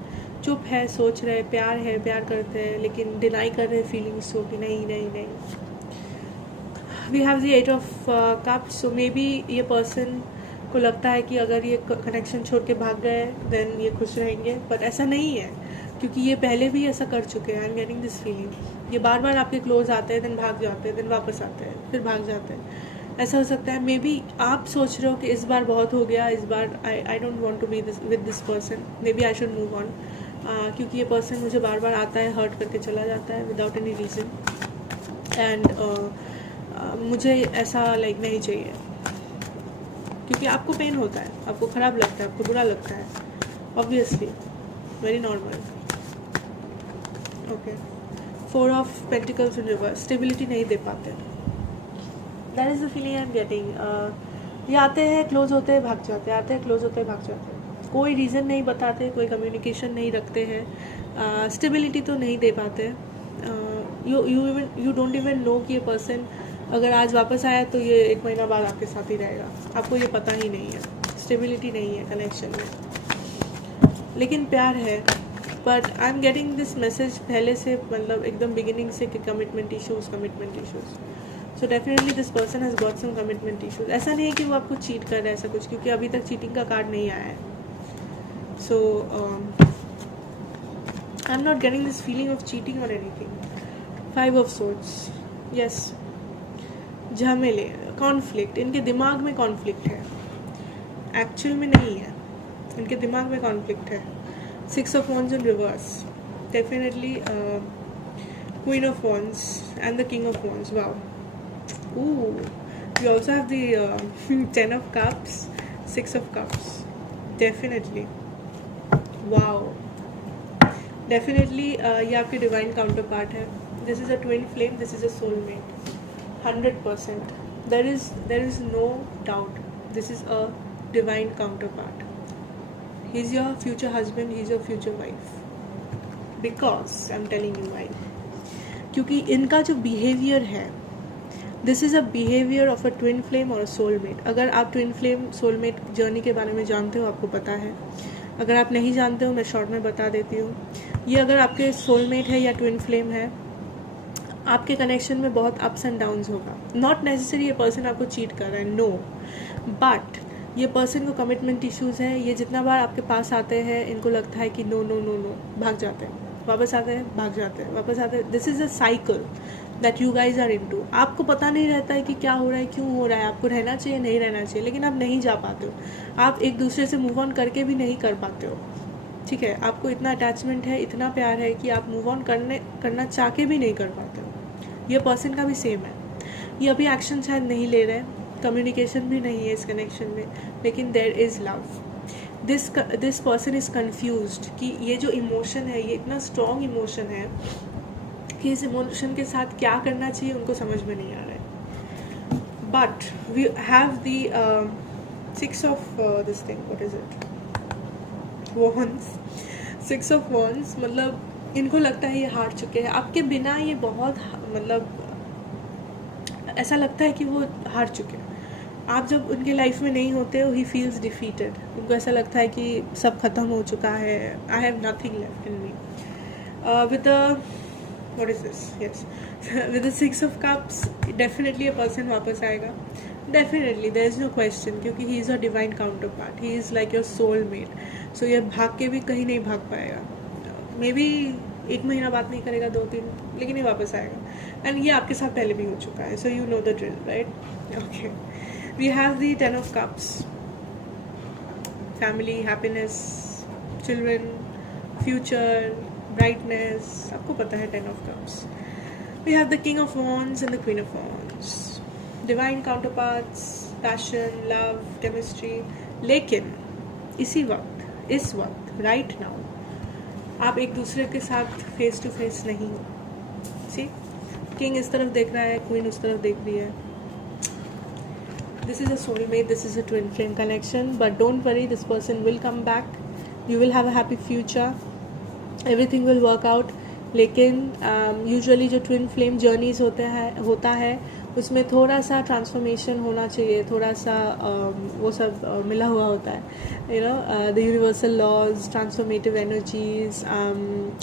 चुप है, सोच रहे, प्यार है, प्यार करते हैं, लेकिन डिनाई कर रहे फीलिंग्स को कि नहीं। We have the 8 of cups. So maybe ये पर्सन को लगता है कि अगर ये कनेक्शन छोड़ के भाग गए देन ये खुश रहेंगे, पर ऐसा नहीं है, क्योंकि ये पहले भी ऐसा कर चुके हैं। आई एम गेटिंग दिस फीलिंग। ये बार बार आपके क्लोज आते हैं, देन भाग जाते हैं, देन वापस आते हैं, फिर भाग जाते हैं। ऐसा हो सकता है। मे बी आप सोच रहे हो कि इस बार बहुत हो गया, इस बार I don't want to be with this person, maybe I should move on, क्योंकि ये पर्सन मुझे बार बार आता है, हर्ट करके चला जाता है विदाउट एनी रीज़न, एंड मुझे ऐसा लाइक नहीं चाहिए, क्योंकि आपको पेन होता है, आपको ख़राब लगता है, आपको बुरा लगता है, obviously, very normal. Okay, 4 of pentacles in reverse. Stability नहीं दे पाते, that is the feeling I am getting. ये आते हैं, क्लोज होते हैं, भाग जाते हैं, आते हैं, क्लोज होते हैं, भाग जाते हैं, कोई रीज़न नहीं बताते, कोई कम्युनिकेशन नहीं रखते हैं, स्टेबिलिटी तो नहीं दे पाते। यू डोंट इवन नो कि ये पर्सन अगर आज वापस आया तो ये 1 महीना बाद आपके साथ ही रहेगा, आपको ये पता ही नहीं है। स्टेबिलिटी नहीं है कनेक्शन में, लेकिन प्यार है। But I am getting this message पहले से, मतलब एकदम बिगिनिंग से, कि commitment issues. So definitely this person has got some commitment issues. ऐसा नहीं है कि वो आपको चीट कर रहा है, ऐसा कुछ, क्योंकि अभी तक चीटिंग का कार्ड नहीं आया है। So I am not getting this feeling of cheating और एनीथिंग। 5 ऑफ सोर्ड्स, यस, झमेले, कॉन्फ्लिक्ट। इनके दिमाग में कॉन्फ्लिक्ट है, एक्चुअल में नहीं है, इनके दिमाग में कॉन्फ्लिक्ट है। 6 of wands in reverse, definitely queen of wands and the king of wands. Wow, we also have the 10 of cups, 6 of cups, definitely, wow, definitely ये आपके डिवाइन काउंटर पार्ट है। This is a twin flame, this is a soulmate, 100%, there is no doubt, this is a divine counterpart. He is your future husband, he is your future wife, because I'm telling you why, क्योंकि इनका जो behaviour है this is a behaviour of a twin flame और अ soulmate. अगर आप twin flame soulmate journey के बारे में जानते हो, आपको पता है. अगर आप नहीं जानते हो, मैं शॉर्ट में बता देती हूँ. ये अगर आपके सोलमेट है या ट्विन फ्लेम है, आपके कनेक्शन में बहुत अप्स एंड डाउन्स होगा. नॉट नेसेसरी ये पर्सन आपको चीट कर रहा है, नो, बट ये पर्सन को कमिटमेंट इश्यूज़ है. ये जितना बार आपके पास आते हैं, इनको लगता है कि नो नो नो नो, भाग जाते हैं, वापस आते हैं, भाग जाते हैं, वापस आते हैं. This is a cycle that you guys are into. आपको पता नहीं रहता है कि क्या हो रहा है, क्यों हो रहा है, आपको रहना चाहिए, नहीं रहना चाहिए, लेकिन आप नहीं जा पाते हो. आप एक दूसरे से मूव ऑन करके भी नहीं कर पाते हो. ठीक है, आपको इतना अटैचमेंट है, इतना प्यार है कि आप मूव ऑन करना चाह के भी नहीं कर पाते हो. ये पर्सन का भी सेम है. ये अभी एक्शन शायद नहीं ले रहे हैं, कम्युनिकेशन भी नहीं है इस कनेक्शन में, लेकिन there is love. This person is confused कि ये जो इमोशन है, ये इतना स्ट्रॉन्ग इमोशन है कि इस इमोशन के साथ क्या करना चाहिए उनको समझ में नहीं आ रहा है. But we have the 6 of this thing, what is it, wands. 6 of wands मतलब इनको लगता है ये हार चुके हैं आपके बिना. ये बहुत मतलब ऐसा लगता है कि वो हार चुके हैं. आप जब उनके लाइफ में नहीं होते हो, ही फील्स डिफीटेड. उनको ऐसा लगता है कि सब खत्म हो चुका है, I have nothing left in me. With the what is this, yes, with the 6 of cups definitely ये पर्सन वापस आएगा. Definitely, there is no question, क्योंकि he is a divine counterpart. He is like your soulmate. So ये भाग के भी कहीं नहीं भाग पाएगा. मे बी 1 महीना बात नहीं करेगा, 2-3, लेकिन ये वापस आएगा. एंड ये आपके साथ पहले भी हो चुका है, so you know the drill, right? Okay, we have the 10 of cups. Family, happiness, children, future, brightness, आपको पता है 10 of cups. We have the king of wands and the queen of wands. Divine counterparts, passion, love, chemistry. लेकिन इसी वक्त, इस वक्त, right now, आप एक दूसरे के साथ फेस टू फेस नहीं हो. सी, किंग इस तरफ देख रहा है, क्वीन उस तरफ देख रही है. This is a soulmate, this is a twin flame connection. But don't worry, this person will come back. You will have a happy future, everything will work out. लेकिन यूजुअली जो ट्विन फ्लेम जर्नीज होता है उसमें थोड़ा सा transformation होना चाहिए. थोड़ा सा वो सब मिला हुआ होता है, you know, the universal laws, transformative energies,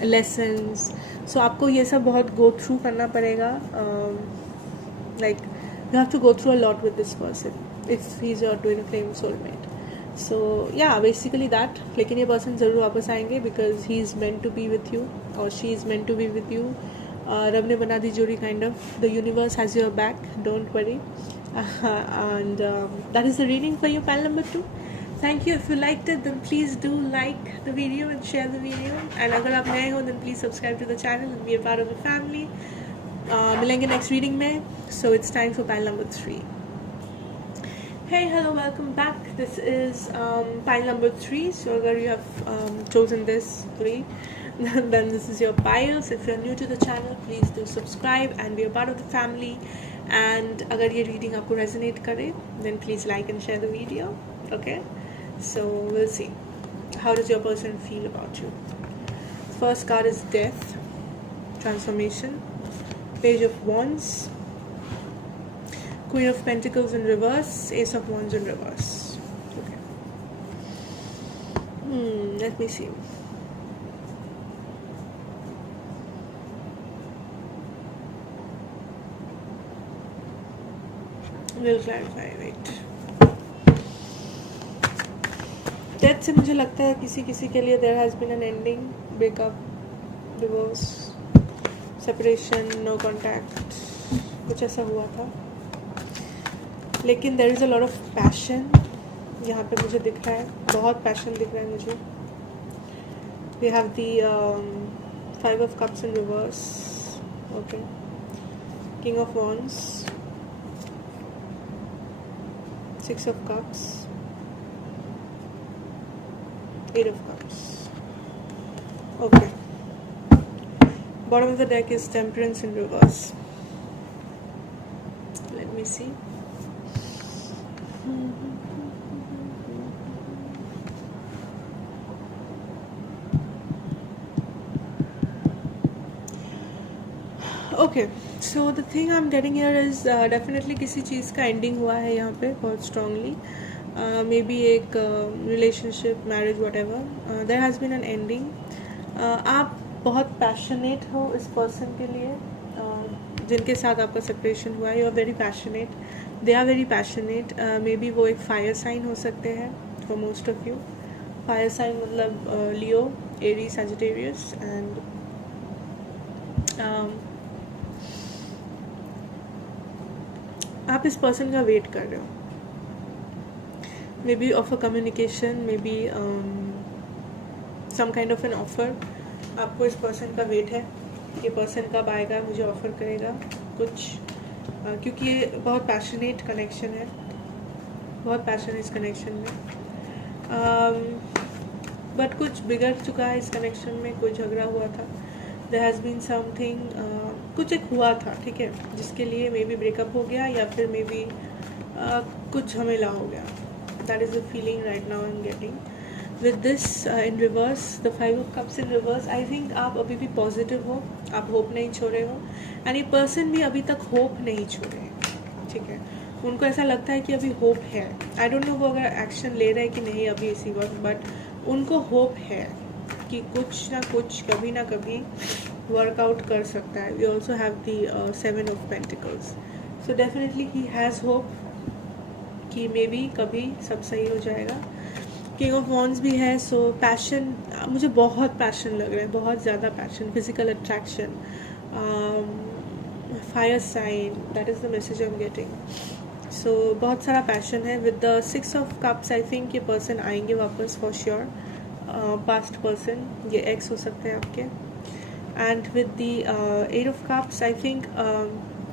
lessons. So आपको ये सब बहुत गो थ्रू करना पड़ेगा. Like you have to go through a lot with this person if he is your twin flame soulmate. So या बेसिकली दैट. लेकिन ये person ज़रूर वापस आएंगे because he is meant to be with you और she is meant to be with you. रब ने बना दी जोड़ी, kind of. The universe has your back, don't worry. And that is the reading for you, panel number 2. Thank you. If you liked it, then please do like the video and share the video. And अगर आप नए हो, then please subscribe to the channel and be a part of the family. मिलेंगे next reading में. So it's time for panel number 3. Hey, hello, welcome back. This is pile number 3. So अगर you have chosen this 3, then this is your pile. So if you're new to the channel, please do subscribe and be a part of the family. And अगर ये reading आपको resonate करे, then please like and share the video. Okay? So we'll see. How does your person feel about you? First card is Death, Transformation, Page of Wands, Queen of Pentacles in reverse, Ace of Wands in reverse. Okay. Let me see. We'll clarify. Wait. Death से मुझे लगता है किसी के लिए there has been an ending, breakup, divorce, separation, no contact, कुछ ऐसा हुआ था. लेकिन there is a lot of passion यहाँ पे मुझे दिख रहा है. बहुत पैशन दिख रहा है मुझे. We have the 5 of cups in reverse. Okay, king of wands, 6 of cups, 8 of cups. Okay, bottom of the deck is Temperance in reverse. Let me see. Okay, so the thing I am getting here is definitely किसी चीज़ का ending हुआ है यहाँ पे बहुत strongly. Maybe एक relationship, marriage, whatever, there has been an ending. आप बहुत पैशनेट हो इस पर्सन के लिए, जिनके साथ आपका सेपरेशन हुआ है. You are very passionate, they are very passionate. Maybe वो एक फायर साइन हो सकते हैं for most of you. Fire sign मतलब लियो, एरीज, सजिटेरियस. एंड आप इस पर्सन का वेट कर रहे हो. Maybe of a communication, maybe some kind of an offer. आपको इस पर्सन का वेट है. ये पर्सन कब आएगा, मुझे ऑफर करेगा कुछ, क्योंकि ये बहुत पैशनेट कनेक्शन है, बहुत पैशन इस कनेक्शन में. बट कुछ बिगड़ चुका है इस कनेक्शन में. कोई झगड़ा हुआ था, देयर हैज़ बीन समथिंग, कुछ एक हुआ था, ठीक है, जिसके लिए मे बी ब्रेकअप हो गया या फिर मे बी कुछ झमेला हो गया. That is the feeling right now I am getting with this in reverse, the 5 of cups in reverse. I think आप अभी भी पॉजिटिव हो, आप होप नहीं छोड़े हो. एंड ये पर्सन भी अभी तक होप नहीं छोड़े, ठीक है. उनको ऐसा लगता है कि अभी होप है. आई डोंट नो वो अगर एक्शन ले रहे हैं कि नहीं अभी इसी वक्त, बट उनको होप है कि कुछ ना कुछ कभी ना कभी वर्कआउट कर सकता है. We also have the 7 of pentacles. So definitely he has hope कि मे बी कभी सब सही हो जाएगा. किंग ऑफ वॉन्ड्स भी है. सो पैशन, मुझे बहुत पैशन लग रहा है, बहुत ज़्यादा passion, physical attraction, fire sign. That is the message I am getting. So बहुत सारा पैशन है. With the 6 of cups I think ये पर्सन आएंगे वापस फॉर श्योर. पास्ट पर्सन, ये एक्स हो सकते हैं आपके. And with the 8 of cups I think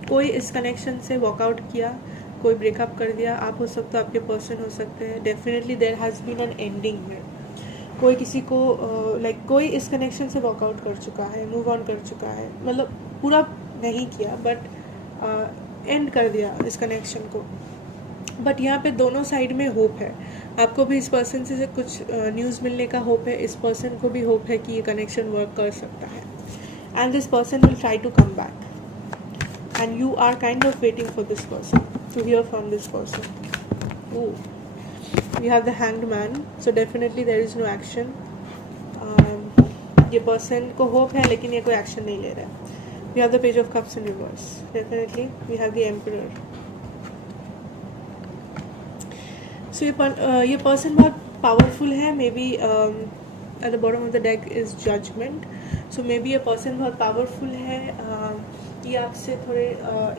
कोई इस कनेक्शन से वॉकआउट किया, कोई ब्रेकअप कर दिया. आप हो सकते हो, आपके पर्सन हो सकते हैं. Definitely there has been an ending है. कोई किसी को लाइक कोई इस कनेक्शन से वॉकआउट कर चुका है, मूव ऑन कर चुका है, मतलब पूरा नहीं किया बट एंड कर दिया इस कनेक्शन को. बट यहाँ पे दोनों साइड में होप है. आपको भी इस पर्सन से कुछ न्यूज़ मिलने का होप है, इस पर्सन को भी होप है कि ये कनेक्शन वर्क कर सकता है. And this person will try to come back. And you are kind of waiting for this person, to hear from this person. Ooh. We have the Hanged Man, so definitely there is no action. ये person को hope है लेकिन ये कोई action नहीं ले रहा है. We have the Page of Cups in reverse. Definitely we have the Emperor. So ये person बहुत powerful है. Maybe at the bottom of the deck is Judgment. So maybe ये person बहुत powerful है. ये आपसे थोड़े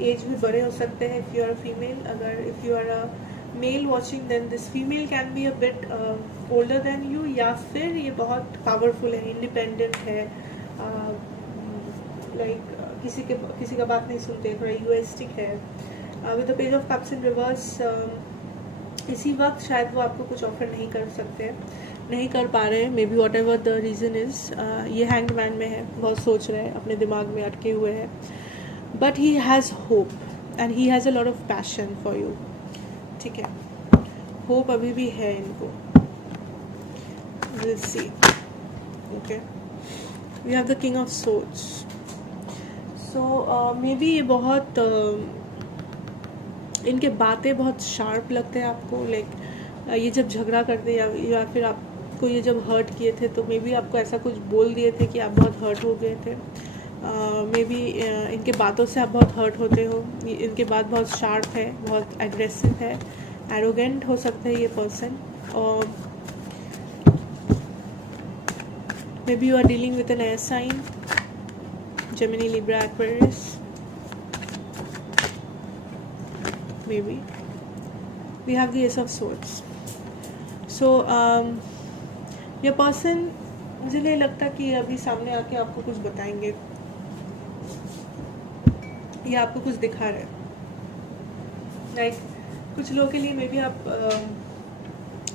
एज भी बड़े हो सकते हैं इफ़ यू आर फीमेल. अगर if you are a male watching then this female can be a bit older than you. या फिर ये बहुत पावरफुल है, इंडिपेंडेंट है, लाइक किसी का बात नहीं सुनते, थोड़ा यूएस्टिक है. With the page of cups in reverse, इसी वक्त शायद वो आपको कुछ ऑफर नहीं कर सकते, नहीं कर पा रहे हैं. May be what ever the reason is. ये हैंग्ड मैन में है, बहुत सोच रहे हैं, अपने दिमाग में अटके हुए हैं. But he has hope and he has a lot of passion for you, ठीक है. होप अभी भी है इनको. Will see. Okay, we have the king of swords. So maybe ये बहुत इनके बातें बहुत शार्प लगते हैं आपको. लाइक ये जब झगड़ा करते या फिर आपको ये जब हर्ट किए थे तो मे बी आपको ऐसा कुछ बोल दिए थे कि आप बहुत हर्ट हो गए थे. मे बी इनके बातों से आप बहुत हर्ट होते हो. इनके बात बहुत शार्प है, बहुत एग्रेसिव है, एरोगेंट हो सकता है ये पर्सन. और maybe you are dealing with an air sign, Gemini, Libra, Aquarius. Maybe we have the ace of swords. So ये पर्सन, मुझे नहीं लगता कि अभी सामने आके आपको कुछ बताएंगे या आपको कुछ दिखा रहे. लाइक कुछ लोगों के लिए मे बी आप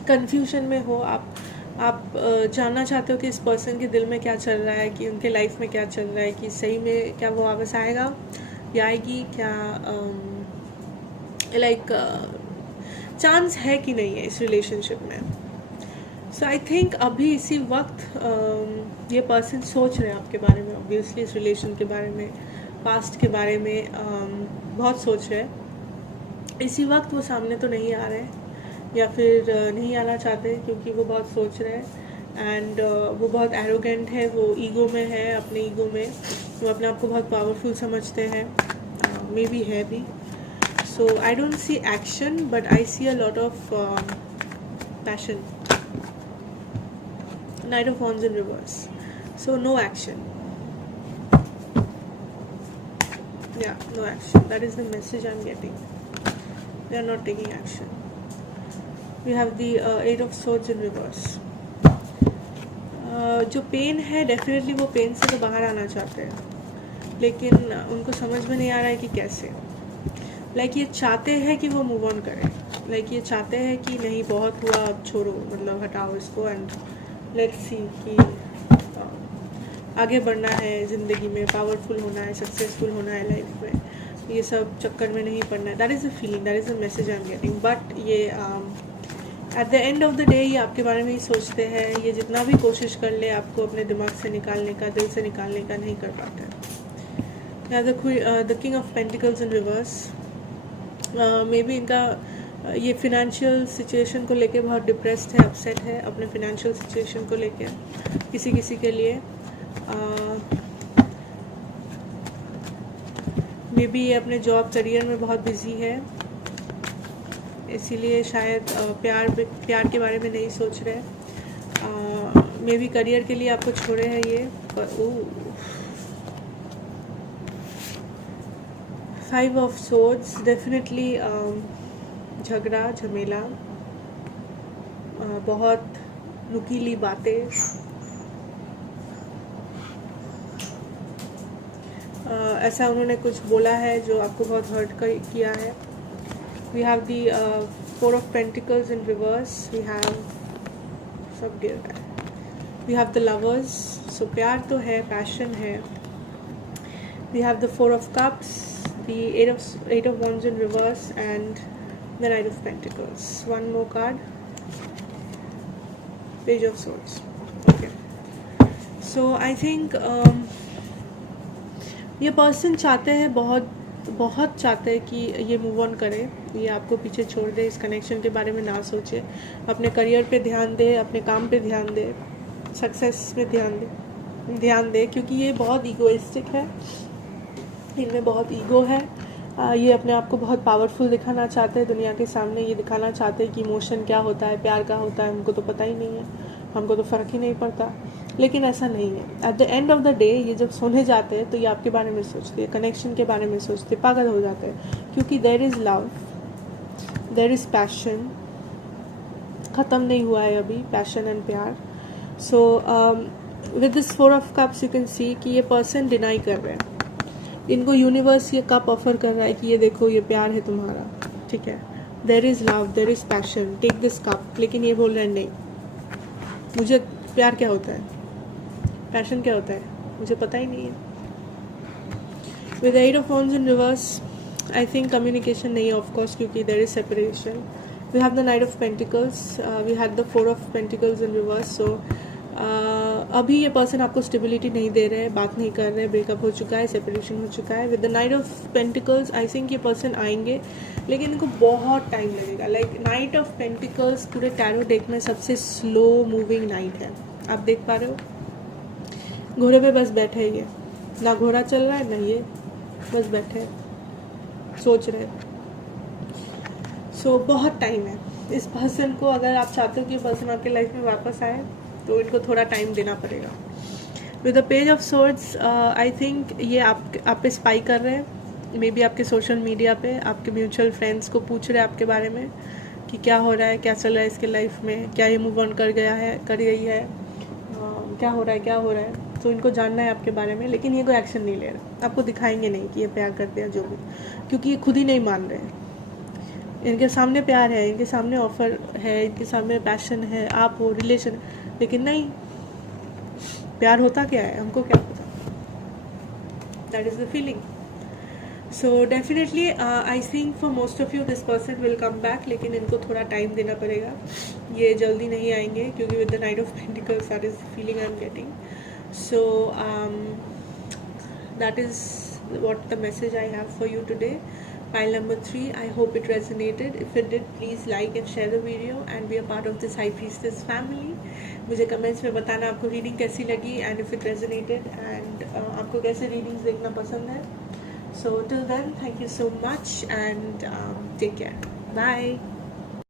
कंफ्यूजन में हो. आप जानना चाहते हो कि इस पर्सन के दिल में क्या चल रहा है, कि उनके लाइफ में क्या चल रहा है, कि सही में क्या वो वापस आएगा या आएगी, क्या लाइक चांस है कि नहीं है इस रिलेशनशिप में. सो आई थिंक अभी इसी वक्त ये पर्सन सोच रहे हैं आपके बारे में, ऑब्वियसली इस रिलेशन के बारे में. पास्ट के बारे में बहुत सोच रहे हैं। इसी वक्त वो सामने तो नहीं आ रहे या फिर नहीं आना चाहते, क्योंकि वो बहुत सोच रहे हैं एंड वो बहुत एरोगेंट है, वो ईगो में है, अपने ईगो में वो अपने आप को बहुत पावरफुल समझते हैं, मे बी है भी। So I don't see action but I see a lot of passion. Knight of Wands in reverse, so no action. Yeah, no action, that is the message I'm getting. They are not taking action. We have the Eight of Swords in reverse. जो pen है definitely वो pen से तो बाहर आना चाहते हैं, लेकिन उनको समझ में नहीं आ रहा है कि कैसे। लाइक ये चाहते हैं कि वो मूव ऑन करें, लाइक ये चाहते हैं कि नहीं बहुत हुआ अब छोड़ो, मतलब हटाओ इसको एंड लेट्स सी कि आगे बढ़ना है ज़िंदगी में, पावरफुल होना है, सक्सेसफुल होना है लाइफ में, ये सब चक्कर में नहीं पड़ना है। That is the feeling, that is the message I am getting. But ये at the end of the day ये आपके बारे में ही सोचते हैं। ये जितना भी कोशिश कर ले आपको अपने दिमाग से निकालने का, दिल से निकालने का, नहीं कर पाते। The king of pentacles in reverse, may be इनका ये फिनेंशियल सिचुएशन को लेके बहुत डिप्रेस्ड है, अपसेट है अपने फिनेंशियल सिचुएशन को लेके किसी के लिए। मे बी ये अपने जॉब करियर में बहुत बिजी है, इसीलिए शायद प्यार के बारे में नहीं सोच रहे। मे बी करियर के लिए आपको छोड़े हैं ये, पर फाइव ऑफ सोर्ड्स डेफिनेटली झगड़ा झमेला, बहुत नुकीली बातें, ऐसा उन्होंने कुछ बोला है जो आपको बहुत हर्ट किया है। We have the four of pentacles in reverse, we have सब गिर रहा है। We have the lovers, so प्यार तो है, पैशन है। We have the four of cups, the eight of wands in reverse and the Knight of Pentacles. One more card, Page of Swords. Okay, so I think ये person चाहते हैं, बहुत चाहते हैं कि ये मूव ऑन करे, ये आपको पीछे छोड़ दे, इस कनेक्शन के बारे में ना सोचे, अपने करियर पे ध्यान दे, अपने काम पे ध्यान दे, सक्सेस में ध्यान दे, क्योंकि ये बहुत ईगोइस्टिक है, इनमें बहुत ईगो है। ये अपने आप को बहुत पावरफुल दिखाना चाहते हैं दुनिया के सामने, ये दिखाना चाहते हैं कि इमोशन क्या होता है, प्यार क्या होता है, हमको तो पता ही नहीं है, हमको तो फ़र्क ही नहीं पड़ता। लेकिन ऐसा नहीं है। At the end of the day ये जब सोने जाते हैं तो ये आपके बारे में सोचते हैं, कनेक्शन के बारे में सोचते, पागल हो जाते हैं, क्योंकि there is love, there is passion, ख़त्म नहीं हुआ है अभी पैशन एंड प्यार। So with this four of cups you can see कि ये पर्सन डिनाई कर रहे हैं, इनको यूनिवर्स ये कप ऑफर कर रहा है कि ये देखो ये प्यार है तुम्हारा, ठीक है, there is love, there is passion, take this cup. लेकिन ये बोल रहे हैं नहीं, मुझे प्यार क्या होता है, पैशन क्या होता है, मुझे पता ही नहीं है। With eight of wands in reverse, I think communication नहीं है ऑफकोर्स, क्योंकि there is separation. We have the knight of pentacles, we had the four of pentacles in reverse. So अभी ये पर्सन आपको स्टेबिलिटी नहीं दे रहे हैं, बात नहीं कर रहे, ब्रेकअप हो चुका है, सेपरेशन हो चुका है। With the knight of pentacles I think ये पर्सन आएंगे, लेकिन इनको बहुत टाइम लगेगा। लाइक नाइट ऑफ पेंटिकल्स पूरे टैरो डेक में सबसे स्लो मूविंग नाइट है, आप देख पा रहे हो, घोड़े पे बस बैठे ये, ना घोड़ा चल रहा है ना ये, बस बैठे सोच रहे। सो बहुत टाइम है इस पर्सन को। अगर आप चाहते हो कि पर्सन आपके लाइफ में वापस आए तो इनको थोड़ा टाइम देना पड़ेगा। With the page of swords I think ये आप पे स्पाई कर रहे हैं, मे बी आपके सोशल मीडिया पे, आपके म्यूचुअल फ्रेंड्स को पूछ रहे हैं आपके बारे में कि क्या हो रहा है, क्या चल रहा है इसके लाइफ में, क्या ये मूव ऑन कर गई है, क्या हो रहा है। तो इनको जानना है आपके बारे में, लेकिन ये कोई एक्शन नहीं ले रहे, आपको दिखाएंगे नहीं कि ये प्यार करते हैं जो भी, क्योंकि ये खुद ही नहीं मान रहे। इनके सामने प्यार है, इनके सामने ऑफर है, इनके सामने पैशन है, आप हो, रिलेशन, लेकिन नहीं, प्यार होता क्या है हमको क्या पता। That is the feeling. So definitely I think for most of you this person will come back, लेकिन इनको थोड़ा टाइम देना पड़ेगा, ये जल्दी नहीं आएंगे, क्योंकि with the knight of pentacles that is the feeling I am getting. So that is what the message I have for you today. Pile number 3, I hope it resonated. If it did, please like and share the video and be a part of this High Priestess family. मुझे comments में बताना आपको reading कैसी लगी and if it resonated and आपको कैसे readings देखना पसंद है. So till then, thank you so much and take care. Bye.